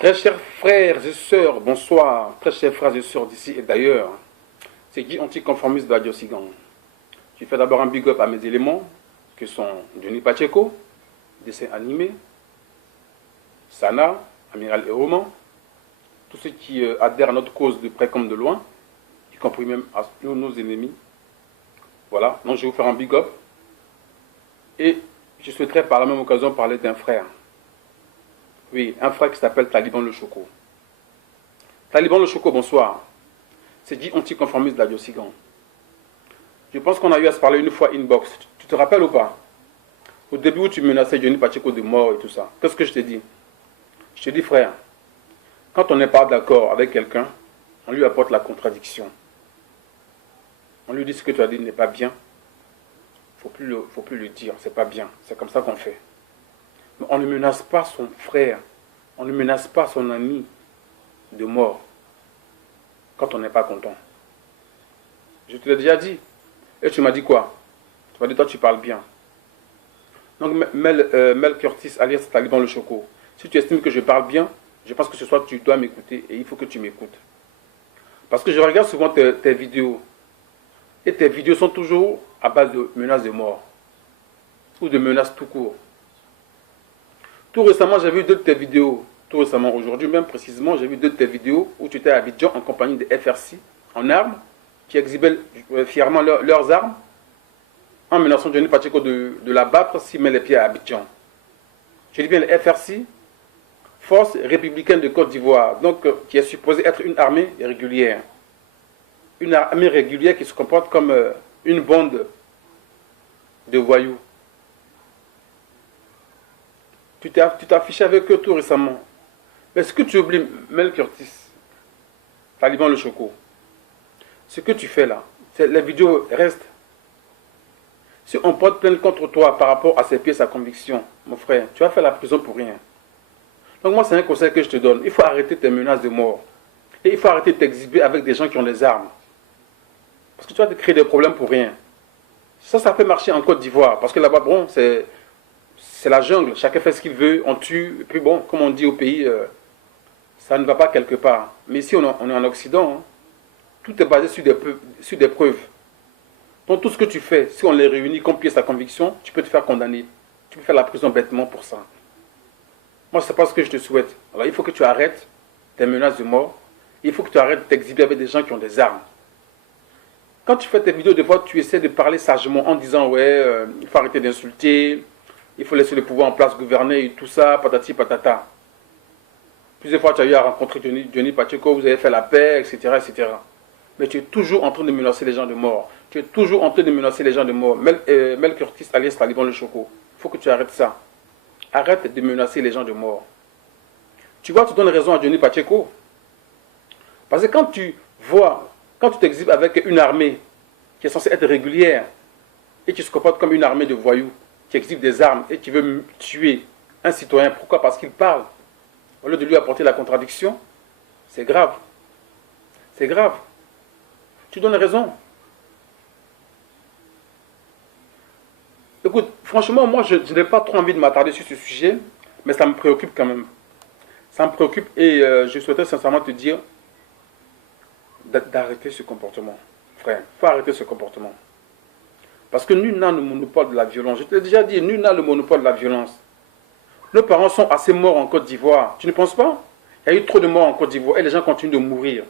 Très chers frères et sœurs, bonsoir. Très chers frères et sœurs d'ici et d'ailleurs. C'est Guy anticonformiste de Radio Sigan. Je fais d'abord un big up à mes éléments, que sont Johnny Pacheco, dessin animé, Sana, amiral et roman, tous ceux qui adhèrent à notre cause de près comme de loin, y compris même à nos ennemis. Voilà, donc je vais vous faire un big up. Et je souhaiterais par la même occasion parler d'un frère. Oui, un frère qui s'appelle Taliban le Choco. Taliban le Choco, bonsoir. C'est dit anticonformiste de la Diosigan. Je pense qu'on a eu à se parler une fois inbox. Tu te rappelles ou pas? Au début où tu menaçais Johnny Pacheco de mort et tout ça. Qu'est-ce que je t'ai dit? Je t'ai dit, frère, quand on n'est pas d'accord avec quelqu'un, on lui apporte la contradiction. On lui dit ce que tu as dit n'est pas bien. Il ne faut plus le dire, c'est pas bien. C'est comme ça qu'on fait. Mais on ne menace pas son frère, on ne menace pas son ami de mort quand on n'est pas content. Je te l'ai déjà dit. Et tu m'as dit quoi? Tu m'as dit, toi tu parles bien. Donc Mel Curtis alias Taliban le Choco, si tu estimes que je parle bien, je pense que ce soir tu dois m'écouter et il faut que tu m'écoutes. Parce que je regarde souvent tes vidéos. Et tes vidéos sont toujours à base de menaces de mort. Ou de menaces tout court. Tout récemment, j'ai vu deux de tes vidéos. Tout récemment, aujourd'hui même précisément, j'ai vu deux de tes vidéos où tu étais à Abidjan en compagnie des FRC en armes, qui exhibaient fièrement leurs armes, en menaçant Johnny Pacheco de l'abattre s'il met les pieds à Abidjan. Je dis bien les FRC, Force républicaine de Côte d'Ivoire, donc qui est supposée être une armée régulière. Une armée régulière qui se comporte comme une bande de voyous. Tu t'es affiché avec eux tout récemment. Mais ce que tu oublies, Mel Curtis, Taliban le Choco, ce que tu fais là, les vidéos restent. Si on porte plainte contre toi par rapport à ces pièces à conviction, mon frère, tu vas faire la prison pour rien. Donc moi, c'est un conseil que je te donne. Il faut arrêter tes menaces de mort. Et il faut arrêter de t'exhiber avec des gens qui ont des armes. Parce que tu vas te créer des problèmes pour rien. Ça peut marcher en Côte d'Ivoire. Parce que là-bas, bon, c'est la jungle. Chacun fait ce qu'il veut, on tue. Et puis bon, comme on dit au pays, ça ne va pas quelque part. Mais ici, on est en Occident. Hein. Tout est basé sur des preuves. Donc tout ce que tu fais, si on les réunit comme pièce à conviction, tu peux te faire condamner. Tu peux faire la prison bêtement pour ça. Moi, ce n'est pas ce que je te souhaite. Alors il faut que tu arrêtes tes menaces de mort. Il faut que tu arrêtes de t'exhiber avec des gens qui ont des armes. Quand tu fais tes vidéos, des fois, tu essaies de parler sagement en disant, ouais, il faut arrêter d'insulter, il faut laisser le pouvoir en place gouverner et tout ça, patati patata. Plusieurs fois, tu as eu à rencontrer Johnny Pacheco, vous avez fait la paix, etc., etc. Mais tu es toujours en train de menacer les gens de mort. Tu es toujours en train de menacer les gens de mort. Mel Curtis alias Taliban le Choco. Il faut que tu arrêtes ça. Arrête de menacer les gens de mort. Tu vois, tu donnes raison à Johnny Pacheco. Parce que quand tu t'exhibes avec une armée qui est censée être régulière et qui se comporte comme une armée de voyous, qui exhibe des armes et qui veut tuer un citoyen, pourquoi? Parce qu'il parle. Au lieu de lui apporter la contradiction, c'est grave. C'est grave. Tu donnes raison. Écoute, franchement, moi, je n'ai pas trop envie de m'attarder sur ce sujet, mais ça me préoccupe quand même. Ça me préoccupe et je souhaiterais sincèrement te dire d'arrêter ce comportement. Frère, il faut arrêter ce comportement. Parce que nul n'a le monopole de la violence. Je te l'ai déjà dit, nul n'a le monopole de la violence. Nos parents sont assez morts en Côte d'Ivoire. Tu ne penses pas? Il y a eu trop de morts en Côte d'Ivoire et les gens continuent de mourir.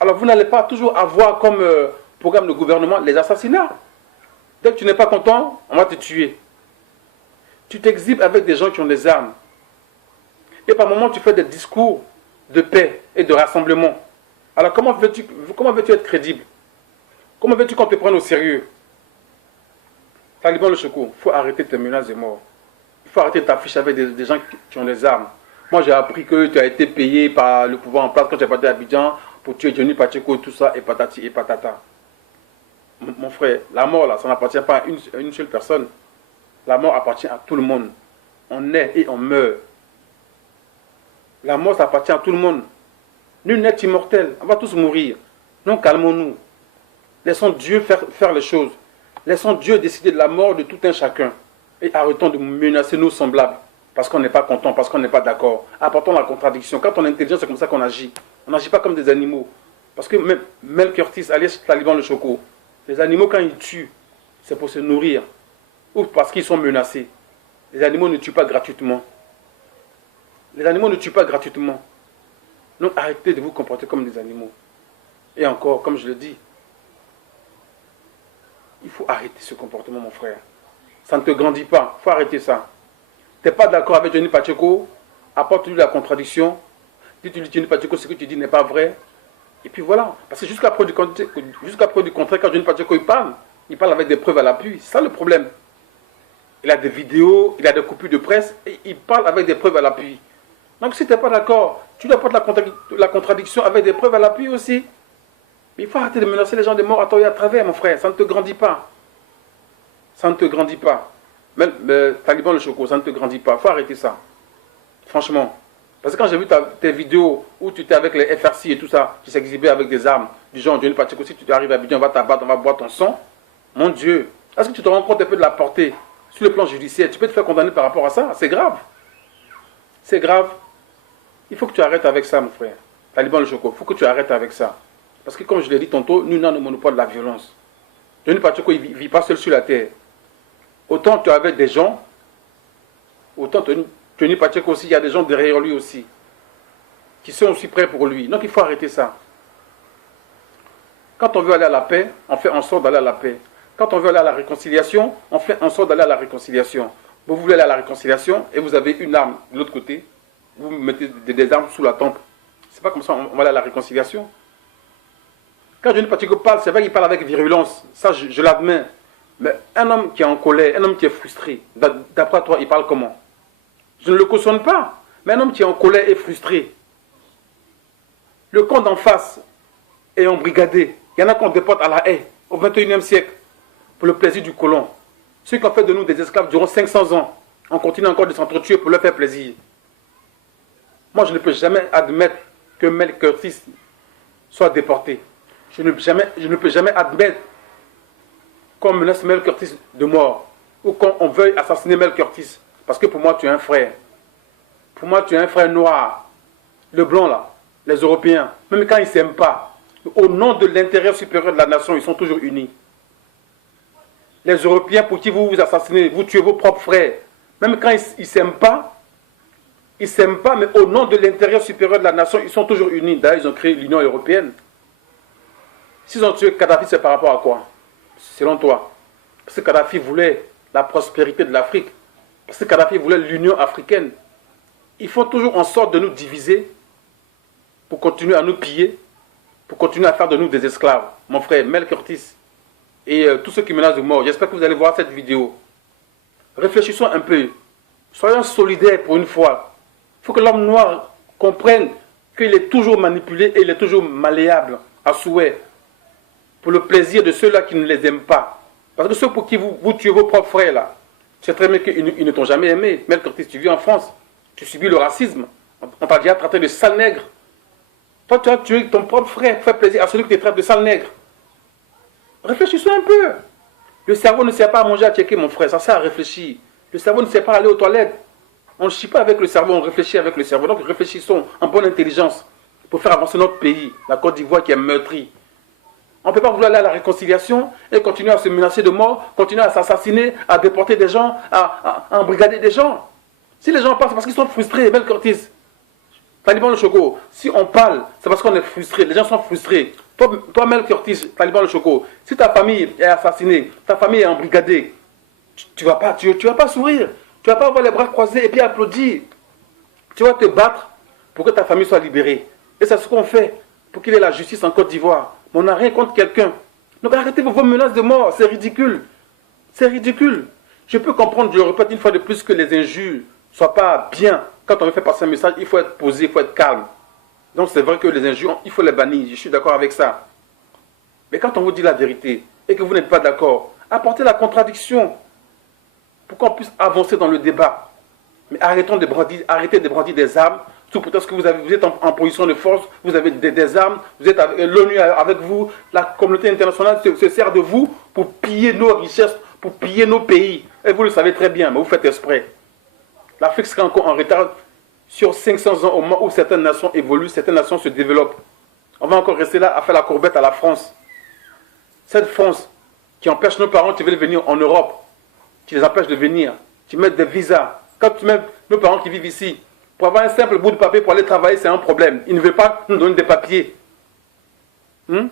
Alors vous n'allez pas toujours avoir comme programme de gouvernement les assassinats. Dès que tu n'es pas content, on va te tuer. Tu t'exhibes avec des gens qui ont des armes. Et par moments, tu fais des discours de paix et de rassemblement. Alors comment veux-tu être crédible? Comment veux-tu qu'on te prenne au sérieux? Taliban le Choco, il faut arrêter tes menaces de mort. Il faut arrêter de t'afficher avec des gens qui ont des armes. Moi, j'ai appris que tu as été payé par le pouvoir en place quand tu es parti à Abidjan pour tuer Johnny Pacheco, tout ça, et patati et patata. Mon frère, la mort, là, ça n'appartient pas à une seule personne. La mort appartient à tout le monde. On naît et on meurt. La mort, ça appartient à tout le monde. Nul n'est immortel. On va tous mourir. Non, calmons-nous. Laissons Dieu faire les choses. Laissons Dieu décider de la mort de tout un chacun. Et arrêtons de menacer nos semblables. parce qu'on n'est pas content, parce qu'on n'est pas d'accord. Apportons la contradiction. Quand on est intelligent, c'est comme ça qu'on agit. On n'agit pas comme des animaux. Parce que même Mel Curtis, alias Taliban le Choco, les animaux, quand ils tuent, c'est pour se nourrir ou parce qu'ils sont menacés. Les animaux ne tuent pas gratuitement. Les animaux ne tuent pas gratuitement. Donc arrêtez de vous comporter comme des animaux. Et encore, comme je le dis, il faut arrêter ce comportement, mon frère. Ça ne te grandit pas. Il faut arrêter ça. Tu n'es pas d'accord avec Johnny Pacheco, apporte-lui la contradiction. Dis-tu Johnny Pacheco, ce que tu dis n'est pas vrai. Et puis voilà. Parce que jusqu'à preuve du contraire, quand Johnny Pacheco il parle avec des preuves à l'appui. C'est ça le problème. Il a des vidéos, il a des coupures de presse, et il parle avec des preuves à l'appui. Donc si tu n'es pas d'accord, tu dois apporter la contradiction avec des preuves à l'appui aussi. Mais il faut arrêter de menacer les gens de mort à tort et à travers, mon frère. Ça ne te grandit pas. Ça ne te grandit pas. Même Taliban le Choco, ça ne te grandit pas. Il faut arrêter ça. Franchement. Parce que quand j'ai vu tes vidéos où tu étais avec les FRC et tout ça, qui s'exhibaient avec des armes, du genre Johnny Pacheco, si tu arrives à Abidjan, on va t'abattre, on va boire ton sang. Mon Dieu. Est-ce que tu te rends compte un peu de la portée sur le plan judiciaire? Tu peux te faire condamner par rapport à ça. C'est grave. C'est grave. Il faut que tu arrêtes avec ça, mon frère. Taliban le Choco, il faut que tu arrêtes avec ça. Parce que comme je l'ai dit tantôt, nous n'avons le monopole de la violence. Johnny Pacheco, il ne vit pas seul sur la terre. Autant tu es avec des gens, autant Johnny Pacheco aussi, il y a des gens derrière lui aussi, qui sont aussi prêts pour lui. Donc il faut arrêter ça. Quand on veut aller à la paix, on fait en sorte d'aller à la paix. Quand on veut aller à la réconciliation, on fait en sorte d'aller à la réconciliation. Vous voulez aller à la réconciliation et vous avez une arme de l'autre côté, vous mettez des armes sous la tempe. C'est pas comme ça on va aller à la réconciliation. Quand Johnny Pacheco parle, c'est vrai qu'il parle avec virulence. Ça, je l'admets. Mais un homme qui est en colère, un homme qui est frustré, d'après toi, il parle comment? Je ne le cautionne pas. Mais un homme qui est en colère et frustré. Le camp d'en face est embrigadé. Il y en a qu'on déporte à la haie, au XXIe siècle, pour le plaisir du colon. Ceux qui ont fait de nous des esclaves durant 500 ans, on continue encore de s'entretuer pour leur faire plaisir. Moi, je ne peux jamais admettre que Mel Curtis soit déporté. Je ne peux jamais admettre qu'on menace Mel Curtis de mort ou qu'on veuille assassiner Mel Curtis. Parce que pour moi, tu es un frère. Pour moi, tu es un frère noir. Le blanc, là, les Européens, même quand ils ne s'aiment pas, au nom de l'intérêt supérieur de la nation, ils sont toujours unis. Les Européens pour qui vous vous assassinez, vous tuez vos propres frères. Même quand ils ne s'aiment pas, mais au nom de l'intérêt supérieur de la nation, ils sont toujours unis. D'ailleurs, ils ont créé l'Union européenne. S'ils ont tué Kadhafi, c'est par rapport à quoi? Selon toi? Parce que Kadhafi voulait la prospérité de l'Afrique. Parce que Kadhafi voulait l'Union africaine. Ils font toujours en sorte de nous diviser pour continuer à nous piller, pour continuer à faire de nous des esclaves. Mon frère Mel Curtis et tous ceux qui menacent de mort, j'espère que vous allez voir cette vidéo. Réfléchissons un peu. Soyons solidaires pour une fois. Il faut que l'homme noir comprenne qu'il est toujours manipulé et il est toujours malléable à souhait. Pour le plaisir de ceux-là qui ne les aiment pas. Parce que ceux pour qui vous tuez vos propres frères là, c'est très bien qu'ils ne t'ont jamais aimé. Mel Curtis, tu vis en France, tu subis le racisme. On t'a déjà traité de sale nègre. Toi, tu as tué ton propre frère pour faire plaisir à celui qui te traite de sale nègre. Réfléchissons un peu. Le cerveau ne sert pas à manger, à checker, mon frère. Ça sert à réfléchir. Le cerveau ne sert pas à aller aux toilettes. On ne chie pas avec le cerveau, on réfléchit avec le cerveau. Donc réfléchissons en bonne intelligence pour faire avancer notre pays, la Côte d'Ivoire qui est meurtrie. On ne peut pas vouloir aller à la réconciliation et continuer à se menacer de mort, continuer à s'assassiner, à déporter des gens, à embrigader des gens. Si les gens parlent, c'est parce qu'ils sont frustrés. Mel Curtis, Taliban le Choco, si on parle, c'est parce qu'on est frustré. Les gens sont frustrés. Toi Mel Curtis, Taliban le Choco, si ta famille est assassinée, ta famille est embrigadée, tu ne vas pas sourire. Tu ne vas pas avoir les bras croisés et puis applaudir. Tu vas te battre pour que ta famille soit libérée. Et c'est ce qu'on fait pour qu'il y ait la justice en Côte d'Ivoire. Mais on n'a rien contre quelqu'un. Donc arrêtez vos menaces de mort. C'est ridicule. C'est ridicule. Je peux comprendre, je le répète une fois de plus, que les injures ne soient pas bien. Quand on veut faire passer un message, il faut être posé, il faut être calme. Donc c'est vrai que les injures, il faut les bannir. Je suis d'accord avec ça. Mais quand on vous dit la vérité et que vous n'êtes pas d'accord, apportez la contradiction pour qu'on puisse avancer dans le débat. Mais arrêtez de brandir des armes sous prétexte que vous êtes en position de force, vous avez des armes, vous êtes l'ONU avec vous, la communauté internationale se sert de vous pour piller nos richesses, pour piller nos pays. Et vous le savez très bien, mais vous faites exprès. L'Afrique sera encore en retard sur 500 ans au moment où certaines nations évoluent, certaines nations se développent. On va encore rester là à faire la courbette à la France. Cette France qui empêche nos parents qui veulent venir en Europe, qui les empêche de venir, qui mettent des visas. Quand tu mets nos parents qui vivent ici, pour avoir un simple bout de papier pour aller travailler, c'est un problème. Ils ne veulent pas nous donner des papiers. Ils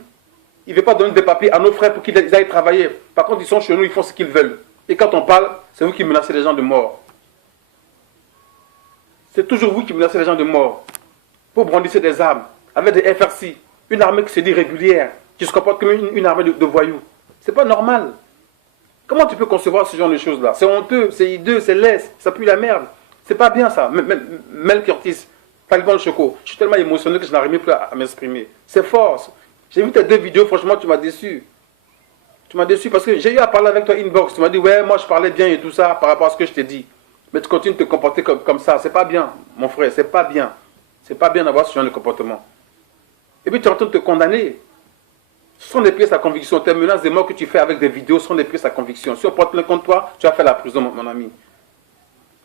ne veulent pas donner des papiers à nos frères pour qu'ils aillent travailler. Par contre, ils sont chez nous, ils font ce qu'ils veulent. Et quand on parle, c'est vous qui menacez les gens de mort. C'est toujours vous qui menacez les gens de mort. Vous brandissez des armes, avec des FRC, une armée qui se dit régulière, qui se comporte comme une armée de voyous. C'est pas normal. Comment tu peux concevoir ce genre de choses-là? C'est honteux, c'est hideux, c'est laid, ça pue la merde. C'est pas bien ça. Mel Curtis, Taliban Choco, je suis tellement émotionné que je n'arrive plus à m'exprimer. C'est fort. J'ai vu tes 2 vidéos, franchement, tu m'as déçu. Tu m'as déçu parce que j'ai eu à parler avec toi inbox. Tu m'as dit, ouais, moi je parlais bien et tout ça par rapport à ce que je t'ai dit. Mais tu continues de te comporter comme ça. C'est pas bien, mon frère, c'est pas bien. C'est pas bien d'avoir ce genre de comportement. Et puis tu es en train de te condamner. Ce sont des pièces à conviction. Tes menaces de mort que tu fais avec des vidéos sont des pièces à conviction. Si on porte plainte contre toi, tu vas faire la prison, mon ami.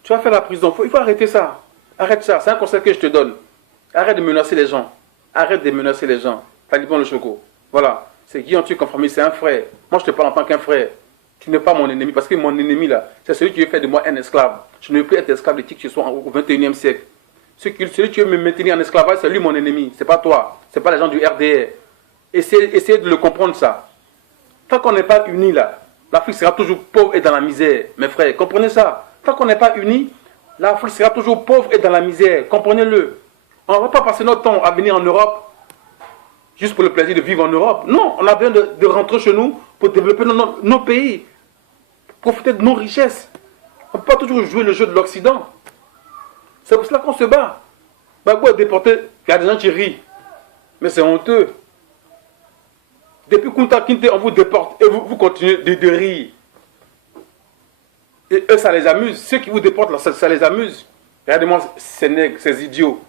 Tu vas faire la prison. Il faut arrêter ça. Arrête ça. C'est un conseil que je te donne. Arrête de menacer les gens. Arrête de menacer les gens. Taliban le Choco. Voilà. C'est Guy Anti-Conformiste, c'est un frère. Moi, je te parle en tant qu'un frère. Tu n'es pas mon ennemi. Parce que mon ennemi, là, c'est celui qui veut faire de moi un esclave. Je ne veux plus être esclave de qui que ce soit au 21e siècle. Celui qui veut me maintenir en esclavage, c'est lui mon ennemi. C'est pas toi. C'est pas les gens du RDR. Essayez de le comprendre, ça. Tant qu'on n'est pas unis, là, l'Afrique sera toujours pauvre et dans la misère. Mes frères, comprenez ça. Tant qu'on n'est pas unis, l'Afrique sera toujours pauvre et dans la misère. Comprenez-le. On ne va pas passer notre temps à venir en Europe juste pour le plaisir de vivre en Europe. Non, on a besoin de rentrer chez nous pour développer nos pays. Profiter de nos richesses. On ne peut pas toujours jouer le jeu de l'Occident. C'est pour cela qu'on se bat. Bagbo est déporté, il y a des gens qui rient. Mais c'est honteux. Depuis Kunta Kinte, on vous déporte et vous continuez de rire. Et eux, ça les amuse. Ceux qui vous déportent, là, ça les amuse. Regardez-moi ces nègres, ces idiots.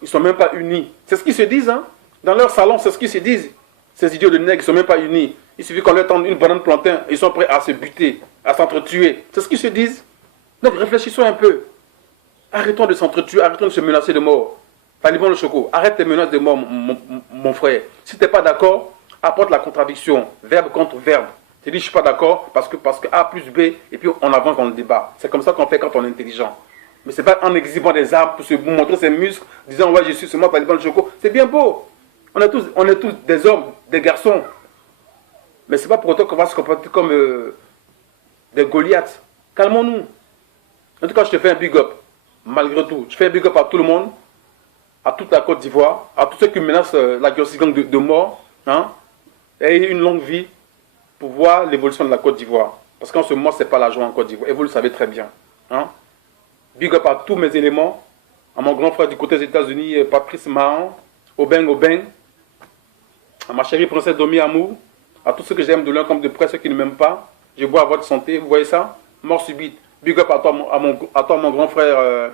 Ils ne sont même pas unis. C'est ce qu'ils se disent, hein. Dans leur salon, c'est ce qu'ils se disent. Ces idiots de nègres, ils ne sont même pas unis. Il suffit qu'on leur tende une banane plantain, ils sont prêts à se buter, à s'entretuer. C'est ce qu'ils se disent. Donc réfléchissons un peu. Arrêtons de s'entretuer, arrêtons de se menacer de mort. Taliban le Choco, arrête tes menaces de mort, mon frère. Si tu n'es pas d'accord, apporte la contradiction, verbe contre verbe. Tu dis je ne suis pas d'accord parce que A plus B, et puis on avance dans le débat. C'est comme ça qu'on fait quand on est intelligent. Mais ce n'est pas en exhibant des armes pour se montrer ses muscles, disant ouais je suis seulement Taliban le Choco. C'est bien beau. On est tous des hommes, des garçons. Mais ce n'est pas pour autant qu'on va se comporter comme des Goliaths. Calmons-nous. En tout cas, je te fais un big up. Malgré tout, je fais un big up à tout le monde, à toute la Côte d'Ivoire, à tous ceux qui menacent la Guinée de mort, hein, et une longue vie pour voir l'évolution de la Côte d'Ivoire. Parce qu'en ce moment, ce n'est pas la joie en Côte d'Ivoire. Et vous le savez très bien. Hein. Big up à tous mes éléments, à mon grand frère du côté des États-Unis, Patrice Mahan, Obeng, à ma chérie princesse Domi Amour, à tous ceux que j'aime de l'un comme de près, ceux qui ne m'aiment pas. Je bois à votre santé, vous voyez ça? Mort subite. Big up à toi, mon grand frère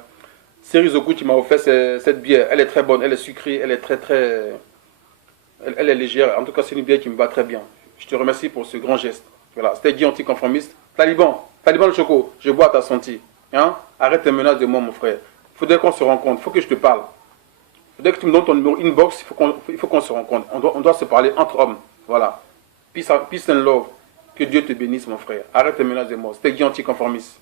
Cyril Zokou qui m'a offert cette bière. Elle est très bonne, elle est sucrée, elle est elle est légère. En tout cas, c'est une bière qui me va très bien. Je te remercie pour ce grand geste. Voilà, c'était Guy Anti-Conformiste. Taliban le Choco, je bois à ta santé. Hein? Arrête tes menaces de moi, mon frère. Il faudrait qu'on se rencontre, il faut que je te parle. Il faudrait que tu me donnes ton numéro inbox, il faut qu'on se rencontre. On doit se parler entre hommes. Voilà. Peace and love. Que Dieu te bénisse, mon frère. Arrête tes menaces de moi. C'était Guy Anti-Conformiste.